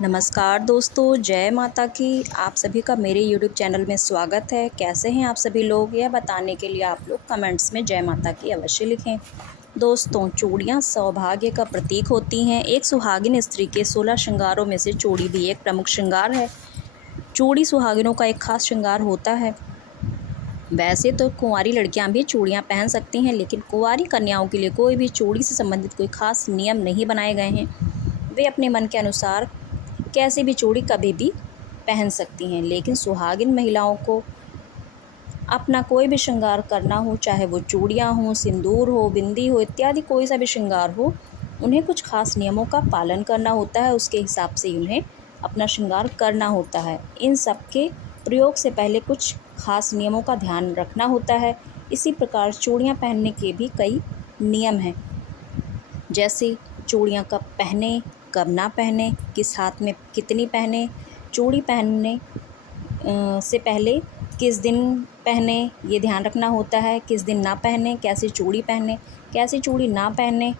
नमस्कार दोस्तों, जय माता की। आप सभी का मेरे YouTube चैनल में स्वागत है। कैसे हैं आप सभी लोग, यह बताने के लिए आप लोग कमेंट्स में जय माता की अवश्य लिखें। दोस्तों, चूड़ियाँ सौभाग्य का प्रतीक होती हैं। एक सुहागिन स्त्री के 16 श्रृंगारों में से चूड़ी भी एक प्रमुख श्रृंगार है। चूड़ी सुहागिनों का एक खास श्रृंगार होता है। वैसे तो कुंवारी लड़कियां भी चूड़ियां पहन सकती हैं, लेकिन कुंवारी कन्याओं के लिए कोई भी चूड़ी से संबंधित कोई खास नियम नहीं बनाए गए हैं। वे अपने मन के अनुसार कैसी भी चूड़ी कभी भी पहन सकती हैं, लेकिन सुहागिन महिलाओं को अपना कोई भी श्रृंगार करना हो, चाहे वो चूड़ियाँ हों, सिंदूर हो, बिंदी हो इत्यादि कोई सा भी श्रृंगार हो, उन्हें कुछ खास नियमों का पालन करना होता है। उसके हिसाब से उन्हें अपना श्रृंगार करना होता है। इन सब के प्रयोग से पहले कुछ खास नियमों का ध्यान रखना होता है। इसी प्रकार चूड़ियाँ पहनने के भी कई नियम हैं, जैसे चूड़ियाँ कब पहने, कब ना पहने, किस हाथ में कितनी पहने, चूड़ी पहनने से पहले किस दिन पहने, ये ध्यान रखना होता है। किस दिन ना पहने, कैसी चूड़ी पहने, कैसी चूड़ी ना पहने,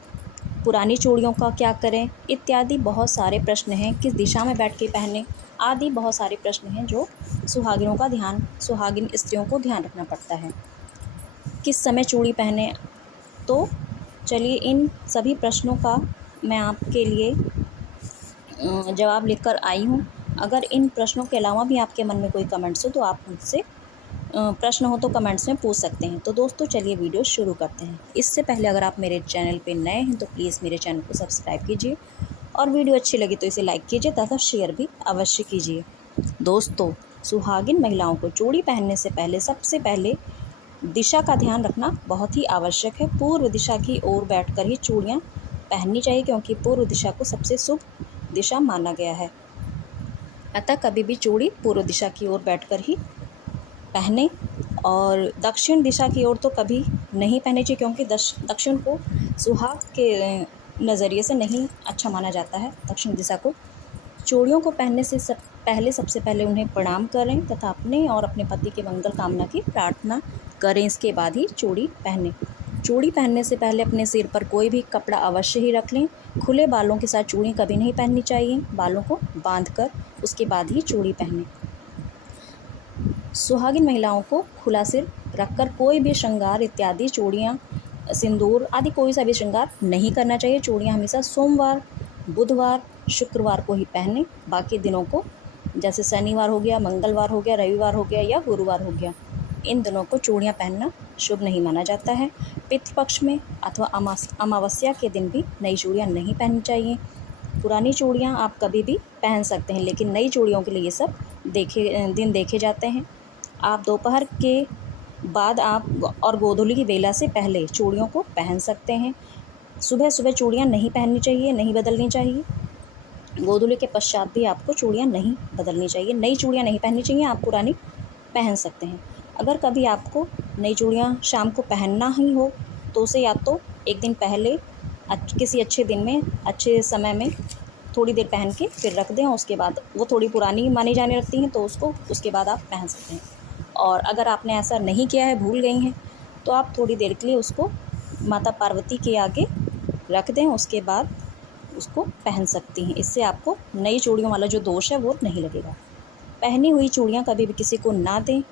पुरानी चूड़ियों का क्या करें इत्यादि बहुत सारे प्रश्न हैं। किस दिशा में बैठ के पहने आदि बहुत सारे प्रश्न हैं जो सुहागिन स्त्रियों को ध्यान रखना पड़ता है। किस समय चूड़ी पहने, तो चलिए इन सभी प्रश्नों का मैं आपके लिए जवाब लेकर आई हूँ। अगर इन प्रश्नों के अलावा भी आपके मन में कोई कमेंट्स हो तो आप मुझसे प्रश्न हो तो कमेंट्स में पूछ सकते हैं। तो दोस्तों चलिए वीडियो शुरू करते हैं। इससे पहले अगर आप मेरे चैनल पे नए हैं तो प्लीज़ मेरे चैनल को सब्सक्राइब कीजिए और वीडियो अच्छी लगी तो इसे लाइक कीजिए तथा शेयर भी अवश्य कीजिए। दोस्तों, सुहागिन महिलाओं को चूड़ी पहनने से पहले सबसे पहले दिशा का ध्यान रखना बहुत ही आवश्यक है। पूर्व दिशा की ओर बैठकर ही चूड़ियाँ पहननी चाहिए, क्योंकि पूर्व दिशा को सबसे शुभ दिशा माना गया है। अतः कभी भी चूड़ी पूर्व दिशा की ओर बैठकर ही पहने। और दक्षिण दिशा की ओर तो कभी नहीं पहने चाहिए, क्योंकि दक्षिण को सुहाग के नज़रिए से नहीं अच्छा माना जाता है। दक्षिण दिशा को चूड़ियों को पहनने से सबसे पहले उन्हें प्रणाम करें तथा अपने और अपने पति के मंगल कामना की प्रार्थना करें। इसके बाद ही चूड़ी पहनें। चूड़ी पहनने से पहले अपने सिर पर कोई भी कपड़ा अवश्य ही रख लें। खुले बालों के साथ चूड़ी कभी नहीं पहननी चाहिए। बालों को बांधकर उसके बाद ही चूड़ी पहनें। सुहागिन महिलाओं को खुला सिर रखकर कोई भी श्रृंगार इत्यादि चूड़ियाँ, सिंदूर आदि कोई सा भी श्रृंगार नहीं करना चाहिए। चूड़ियाँ हमेशा सोमवार, बुधवार, शुक्रवार को ही पहनें। बाकी दिनों को, जैसे शनिवार हो गया, मंगलवार हो गया, रविवार हो गया या गुरुवार हो गया, इन दिनों को चूड़ियाँ पहनना शुभ नहीं माना जाता है। पितृपक्ष में अथवा अमावस्या के दिन भी नई चूड़ियाँ नहीं पहननी चाहिए। पुरानी चूड़ियाँ आप कभी भी पहन सकते हैं, लेकिन नई चूड़ियों के लिए ये सब दिन देखे जाते हैं। आप दोपहर के बाद और गोधूली की बेला से पहले चूड़ियों को पहन सकते हैं। सुबह सुबह चूड़ियाँ नहीं पहननी चाहिए, नहीं बदलनी चाहिए। गोधूली के पश्चात भी आपको चूड़ियाँ नहीं बदलनी चाहिए। नई चूड़ियाँ नहीं पहननी चाहिए, आप पुरानी पहन सकते हैं। अगर कभी आपको नई चूड़ियाँ शाम को पहनना ही हो तो उसे या तो एक दिन पहले किसी अच्छे दिन में, अच्छे समय में थोड़ी देर पहन के फिर रख दें। उसके बाद वो थोड़ी पुरानी मानी जाने लगती हैं तो उसके बाद आप पहन सकते हैं। और अगर आपने ऐसा नहीं किया है, भूल गई हैं, तो आप थोड़ी देर के लिए उसको माता पार्वती के आगे रख दें। उसके बाद उसको पहन सकती हैं। इससे आपको नई चूड़ियों वाला जो दोष है वो नहीं लगेगा। पहनी हुई चूड़ियाँ कभी भी किसी को ना दें।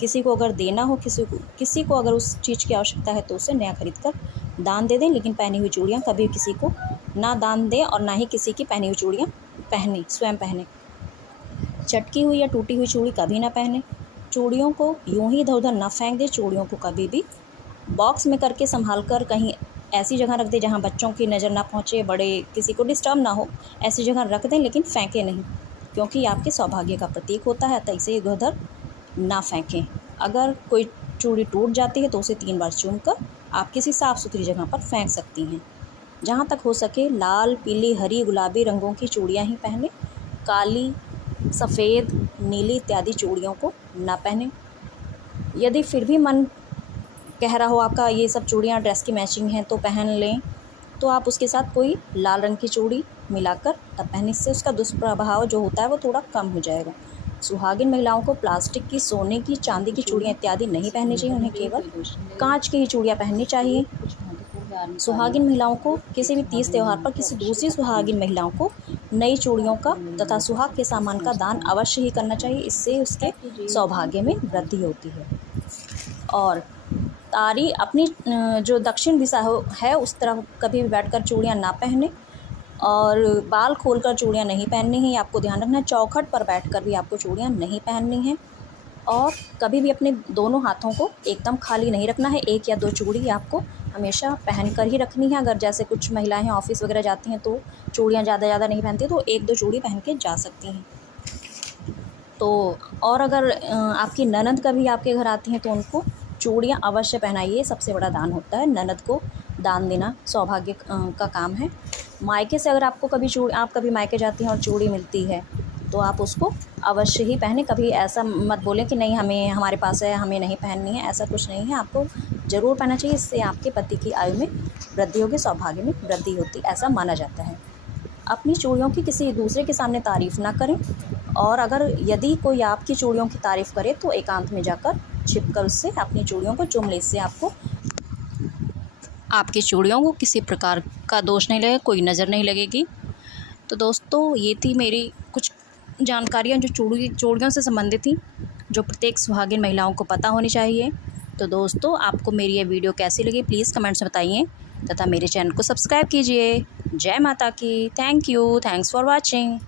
किसी को अगर देना हो, किसी को अगर उस चीज़ की आवश्यकता है तो उसे नया खरीद कर दान दे दें, लेकिन पहनी हुई चूड़ियाँ कभी किसी को ना दान दें और ना ही किसी की पहनी हुई चूड़ियाँ स्वयं पहने। चटकी हुई या टूटी हुई चूड़ी कभी ना पहने। चूड़ियों को यूं ही इधर उधर ना फेंक दें। चूड़ियों को कभी भी बॉक्स में करके संभाल कर कहीं ऐसी जगह रख दें जहाँ बच्चों की नज़र ना पहुँचे, बड़े किसी को डिस्टर्ब ना हो, ऐसी जगह रख दें, लेकिन फेंकें नहीं, क्योंकि आपके सौभाग्य का प्रतीक होता है। तो इसे इधर उधर ना फेंकें। अगर कोई चूड़ी टूट जाती है तो उसे 3 बार चूम कर आप किसी साफ़ सुथरी जगह पर फेंक सकती हैं। जहाँ तक हो सके लाल, पीली, हरी, गुलाबी रंगों की चूड़ियाँ ही पहनें। काली, सफ़ेद, नीली इत्यादि चूड़ियों को ना पहनें। यदि फिर भी मन कह रहा हो आपका ये सब चूड़ियाँ ड्रेस की मैचिंग हैं तो पहन लें, तो आप उसके साथ कोई लाल रंग की चूड़ी मिलाकर तब पहने। इससे उसका दुष्प्रभाव जो होता है वो थोड़ा कम हो जाएगा। सुहागिन महिलाओं को प्लास्टिक की, सोने की, चांदी की चूड़ियाँ इत्यादि नहीं पहननी चाहिए। उन्हें केवल कांच की ही चूड़ियाँ पहननी चाहिए। सुहागिन महिलाओं को किसी भी तीज त्यौहार पर किसी दूसरी सुहागिन महिलाओं को नई चूड़ियों का तथा सुहाग के सामान का दान अवश्य ही करना चाहिए। इससे उसके सौभाग्य में वृद्धि होती है। और तारी अपनी जो दक्षिण दिशा है उस तरफ कभी भी बैठकर चूड़ियाँ ना पहने और बाल खोलकर चूड़ियाँ नहीं पहननी है, आपको ध्यान रखना है। चौखट पर बैठकर भी आपको चूड़ियाँ नहीं पहननी हैं और कभी भी अपने दोनों हाथों को एकदम खाली नहीं रखना है। 1 या 2 चूड़ी आपको हमेशा पहन कर ही रखनी है। अगर जैसे कुछ महिलाएं ऑफिस वगैरह जाती हैं तो चूड़ियाँ ज़्यादा नहीं पहनती, तो 1-2 चूड़ी पहन के जा सकती हैं। तो और अगर आपकी ननद कभी आपके घर आती हैं तो उनको चूड़ियाँ अवश्य पहनाइए, सबसे बड़ा दान होता है। ननद को दान देना सौभाग्य का काम है। मायके से अगर आपको आप कभी मायके जाती हैं और चूड़ी मिलती है तो आप उसको अवश्य ही पहने। कभी ऐसा मत बोलें कि नहीं हमें हमारे पास है, हमें नहीं पहननी है, ऐसा कुछ नहीं है, आपको ज़रूर पहनना चाहिए। इससे आपके पति की आयु में वृद्धि होगी, सौभाग्य में वृद्धि होती, ऐसा माना जाता है। अपनी चूड़ियों की किसी दूसरे के सामने तारीफ़ ना करें और अगर यदि कोई आपकी चूड़ियों की तारीफ़ करे तो एकांत में जाकर छिपकर उससे अपनी चूड़ियों को चूम ले। इससे आपको आपकी चूड़ियों को किसी प्रकार का दोष नहीं लगेगा, कोई नज़र नहीं लगेगी। तो दोस्तों ये थी मेरी कुछ जानकारियाँ जो चूड़ियों से संबंधित थी, जो प्रत्येक सुहागिन महिलाओं को पता होनी चाहिए। तो दोस्तों आपको मेरी ये वीडियो कैसी लगी प्लीज़ कमेंट्स में बताइए तथा मेरे चैनल को सब्सक्राइब कीजिए। जय माता की। Thank you. Thanks for watching.